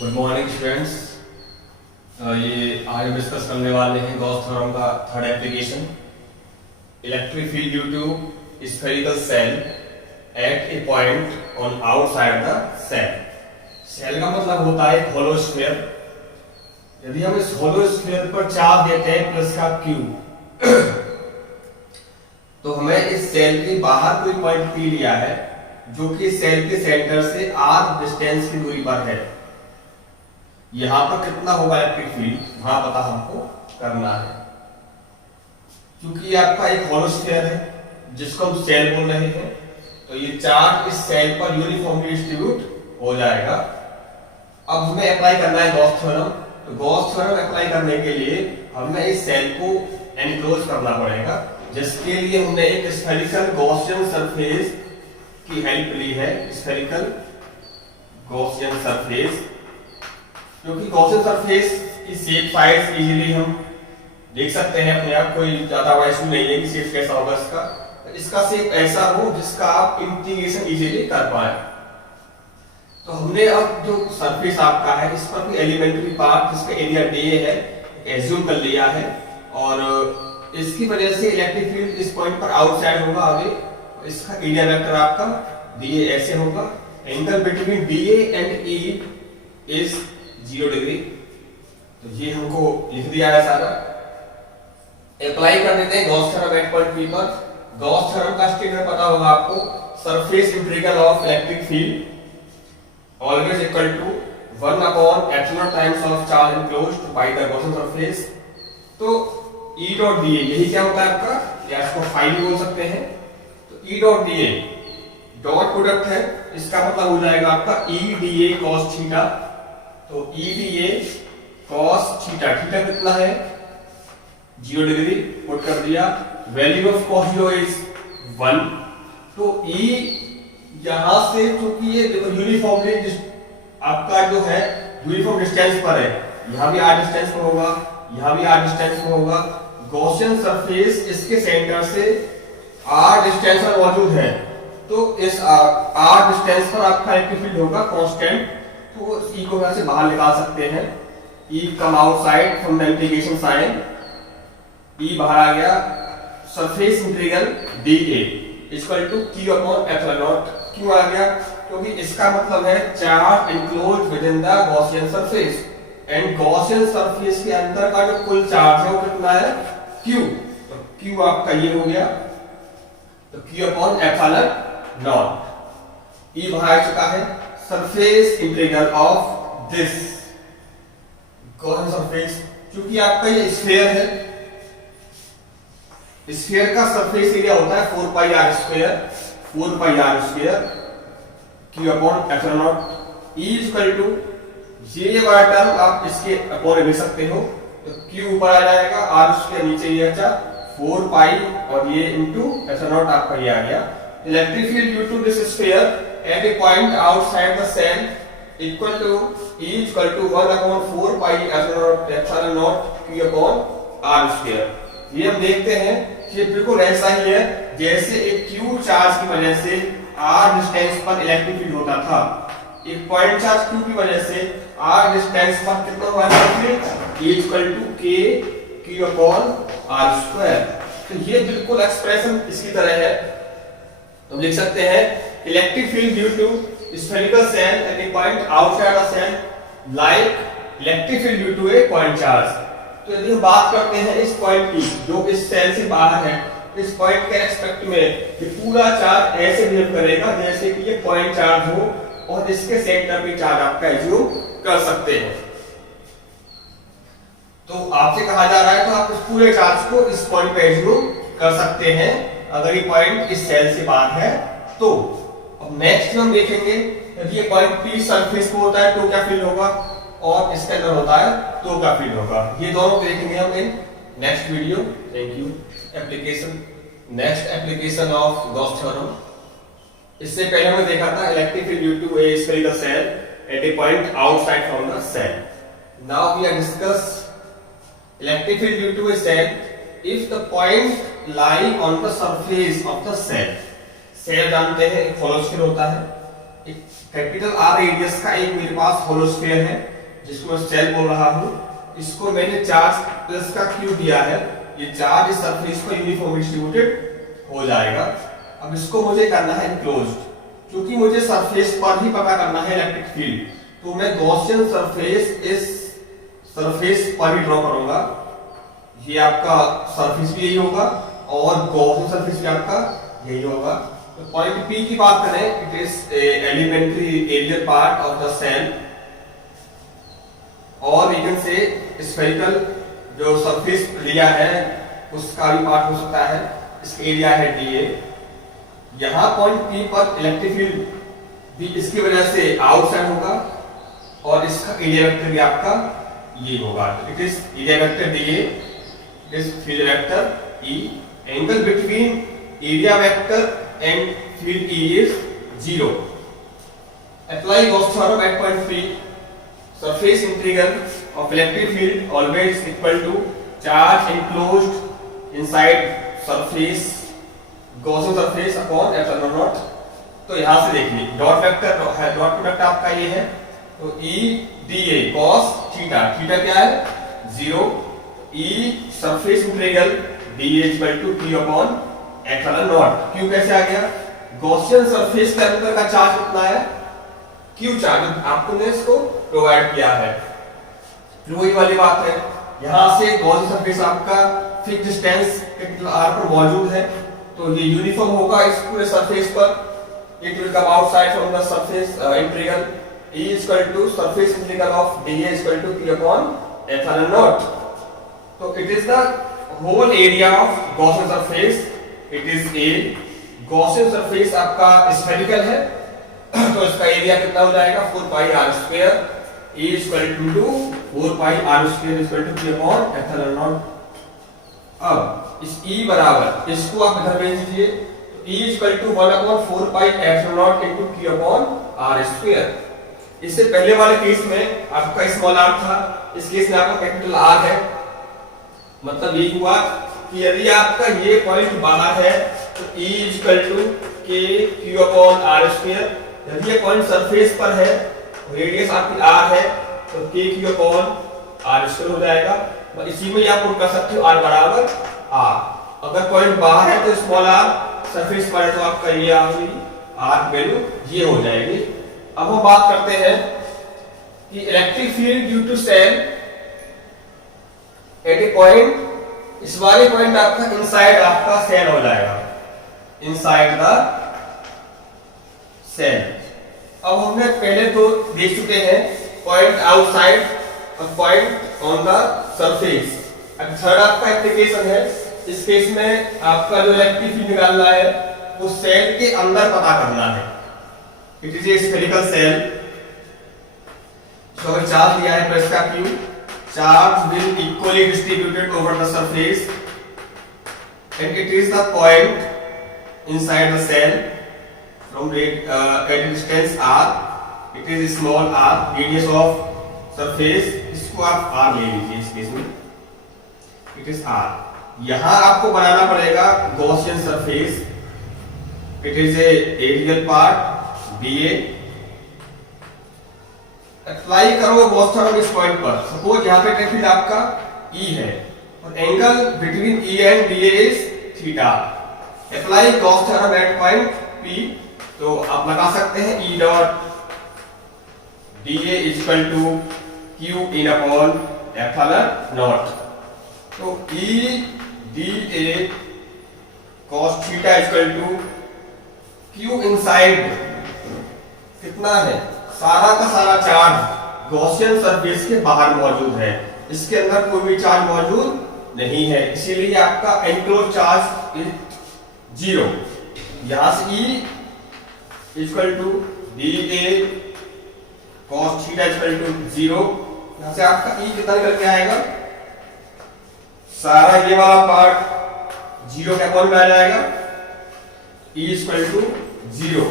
Good morning students. ये आज हम डिस्कस करने वाले हैं गॉस थ्योरम का third application. Electric field due to spherical shell at a point on outside the shell. Shell का मतलब होता है होलो स्फीयर। यदि हम इस होलो स्फीयर पर चार्ज देते हैं प्लस का क्यू तो हमें इस सेल के बाहर कोई पॉइंट पी लिया है जो कि सेल के सेंटर से r डिस्टेंस की दूरी पर है। यहां पर कितना होगा इलेक्ट्रिक फील्ड वहां पता हमको करना है। क्योंकि आपका एक होलो स्फीयर है जिसको हम सेल बोल रहे हैं तो ये चार्ज इस सेल पर यूनिफॉर्मली डिस्ट्रीब्यूट हो जाएगा। अब हमें अप्लाई करना है गॉस थ्योरम। तो गॉस थ्योरम अप्लाई करने के लिए हमें इस सेल को एनक्लोज करना पड़ेगा, जिसके लिए हमने एक स्फेरिकल गॉसियन सरफेस की हेल्प ली है। स्फेरिकल गॉसियन सरफेस, क्योंकि गॉसियन सरफेस की शेप साइज इजीली हम देख सकते हैं अपने आप, कोई ज्यादा इशू नहीं है कि शेप कैसा होगा इसका। इसका शेप ऐसा हो जिसका आप इंटीग्रेशन इजीली कर पाए। तो हमने अब जो सरफेस आपका है इस पर कोई एलिमेंट्री पार्ट जिसका एरिया डीए है एज्यूम कर लिया है, और इसकी वजह से इलेक्ट्रिक फील्ड इस पॉइंट पर आउटसाइड होगा। आगे इसका एरिया वेक्टर आपका डीए ऐसे होगा। Angle between DA and E is 0 degree. तो ये हमको लिख दिया है सारा। अप्लाई कर देते हैं Gauss theorem at point P पर। गॉस थ्योरम का स्टेटमेंट पता होगा आपको, surface integral of electric field always equal to 1 upon epsilon times of charge enclosed by the Gaussian surface. तो E डॉट dA यही क्या होता है आपका, या इसको फाई भी बोल सकते हैं। तो E dot dA dot product है, इसका मतलब हो जाएगा आपका E dA cos थीटा। तो E dA cos theta, theta कितना है 0 डिग्री पुट कर दिया। Value of cos 0 is 1। तो E यहां से चूंकि ये देखो यूनिफॉर्मली आपका जो है यूनिफॉर्म डिस्टेंस पर है, यहां भी r डिस्टेंस पर होगा, यहां भी r डिस्टेंस पर होगा। गॉसियन सरफेस इसके सेंटर से r डिस्टेंस पर मौजूद है, तो इस r डिस्टेंस पर आपका इलेक्ट्रिक फील्ड होगा कांस्टेंट। तो E को यहां से बाहर निकाल सकते हैं। E come outside from the integration sign, E बाहर आ गया। Surface integral dA equal to q upon epsilon naught. क्यों आ गया, क्योंकि इसका मतलब है charge enclosed within the Gaussian surface, and Gaussian surface के अंदर का जो कुल चार्ज है वो कितना है Q। तो Q आपका ये हो गया, तो Q upon epsilon naught. E बाहर आ चुका है। Surface integral of this Gaussian surface, क्योंकि आपका ये स्फीयर है, स्फीयर का सरफेस एरिया होता है 4 pi r square, 4 pi r square Q upon epsilon naught. E equal to ये वाला टर्म आप इसके अपॉन लिख सकते हो, तो Q ऊपर आ जाएगा, r स्क्वायर नीचे ये बचा 4 पाई और ये इनटू एप्सिलॉन नॉट आपका ये आ गया। Electric field due to this sphere at a point outside the shell equal to E equal to 1 upon 4 pi epsilon naught Q upon r square. ये हम देखते हैं कि बिल्कुल ऐसा ही है जैसे एक Q चार्ज की वजह से r डिस्टेंस पर इलेक्ट्रिक फील्ड होता था। एक पॉइंट चार्ज Q की वजह से r डिस्टेंस पर कितना हुआ है E equal to K Q upon r square. तो ये बिल्कुल एक्सप्रेशन इसकी तरह है। तो हम लिख सकते हैं electric field due to spherical shell at a point outside the shell like electric field due to a point charge. तो यदि हम बात करते हैं इस पॉइंट की जो इस सेल से बाहर है, इस पॉइंट के रेस्पेक्ट में ये पूरा चार्ज ऐसे बिहेव करेगा जैसे कि ये पॉइंट चार्ज हो, और इसके सेंटर पे चार्ज आपका एज्यूम कर सकते हैं। तो आपसे कहा जा रहा है तो आप इस पूरे चार्ज को इस पॉइंट पे एज्यूम कर सकते हैं अगर ये पॉइंट इस सेल से बाहर है तो। अब नेक्स्ट हम देखेंगे यदि ये पॉइंट P सरफेस पे होता है तो क्या फील्ड होगा, और इसके अंदर होता है तो क्या फील्ड होगा। ये दोनों देखेंगे हम in next video. Thank you. Application, next application of Gauss theorem. इससे पहले हमने देखा था electric field due to a spherical shell at a point outside from the shell. Now we are discuss electric field due to a shell if the point lie on the surface of the shell. Shell जानते हैं एक होलो sphere होता है, एक capital R radius का एक मेरे पास होलो sphere है जिसको मैं सेल बोल रहा हूं। इसको मैंने चार्ज प्लस का क्यू दिया है, ये चार्ज इस सरफेस पर यूनिफॉर्म डिस्ट्रीब्यूटेड हो जाएगा। अब इसको मुझे करना है इनक्लोज्ड, क्योंकि मुझे सरफेस पर ही पता करना है इलेक्ट्रिक फील्ड, तो मैं गॉसियन सरफेस इस सरफेस पर ही ड्रॉ करूंगा। ये आपका सरफेस भी यही होगा और गॉसियन सरफेस भी आपका यही होगा। तो पॉइंट P की बात करें, it is elementary areal part of the shell, और वी कैन से स्फेरिकल जो सरफेस लिया है उसका भी पार्ट हो सकता है। इसका एरिया है dA। यहाँ पॉइंट P पर इलेक्ट्रिक फील्ड भी इसकी वजह से आउटसाइड होगा और इसका एरिया वेक्टर भी आपका ये होगा। It is area vector dA, it is field vector E, angle between area vector and field E is 0। Apply Gauss theorem at point P, surface integral of electric field always equal to charge enclosed inside surface Gaussian surface upon epsilon naught। तो यहां से देखिए dot vector है, dot product आपका ये है, तो E dA cos theta, theta क्या है 0, E surface integral dA equal to Q upon epsilon naught। Q कैसे आ गया, गॉसियन सरफेस के अंदर का चार्ज कितना है Q चार्ज आपने इसको प्रोवाइड किया है। फिर वही वाली बात है, यहां से गॉसियन सरफेस आपका फिक्स्ड डिस्टेंस कैपिटल R पर मौजूद है, तो ये यूनिफॉर्म होगा इस पूरे सरफेस पर। It will come outside from the surface integral E equal to surface integral of dA equal to Q upon epsilon naught। तो it is the whole area of Gaussian surface, it is A। Gaussian surface आपका spherical है तो इसका area कितना हो जाएगा 4 pi r square, E equal to 4 pi r square equal to Q upon epsilon naught। अब इस E बराबर इसको आप इधर भेज दीजिए, तो E equal to 1 upon 4 pi epsilon naught into Q upon r square. इससे पहले वाले केस में आपका स्मॉल r था, इस केस में आपका कैपिटल R है। मतलब ये हुआ कि यदि आपका ये पॉइंट बाहर है तो E equal to K Q upon r square. यदि ये पॉइंट सरफेस पर है, रेडियस आपकी r है, तो K Q upon r square हो जाएगा। और इसी में आप पुट कर सकते हो r बराबर r। अगर पॉइंट बाहर है तो स्मॉल r, सरफेस पर है तो आपका ये r वैल्यू ये हो जाएगी। अब हम बात करते हैं कि electric field due to shell at a point, इस वाले पॉइंट आपका इनसाइड आपका सेल हो जाएगा, इनसाइड द सेल। अब हमने पहले तो देख चुके हैं पॉइंट आउटसाइड और पॉइंट ऑन द सरफेस। अब थर्ड आपका एप्लीकेशन है, इस केस में आपका जो इलेक्ट्रिक फील्ड निकालना है वो सेल के अंदर पता करना है। It is a spherical shell, तो अगर चार्ज दिया है प्लस का Q, charge will equally distributed over the surface and it is the point inside the shell from at a distance r, it is small r, radius of surface, इसको आप r ले लीजिए इस case में, it is r। यहां आपको बनाना पड़ेगा Gaussian surface, it is a aerial part dA। Apply करो गॉस थ्योरम इस पॉइंट पर। सपोज यहां पे फील्ड आपका E है और angle between E and dA is theta. Apply Gauss theorem at point P, तो आप लगा सकते हैं E dot dA equal to Q in upon epsilon naught। तो E dA cos theta equal to Q inside कितना है, सारा का सारा चार्ज गॉसियन सरफेस के बाहर मौजूद है, इसके अंदर कोई भी चार्ज मौजूद नहीं है, इसीलिए आपका एनक्लोज चार्ज इज 0। यहां से E equal to dA cos theta equal to 0, यहां से आपका E कितना निकल के आएगा, सारा ये वाला पार्ट 0 के अपॉन में आ जाएगा, E equal to 0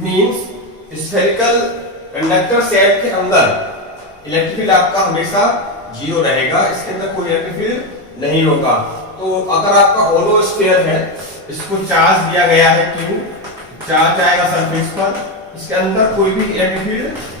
means spherical conductor shell के अंदर इलेक्ट्रिक फील्ड आपका हमेशा 0 रहेगा, इसके अंदर कोई इलेक्ट्रिक फील्ड नहीं होगा। तो अगर आपका होलो स्फीयर है, इसको चार्ज दिया गया है Q, चार्ज आएगा सरफेस पर, इसके अंदर कोई भी इलेक्ट्रिक फील्ड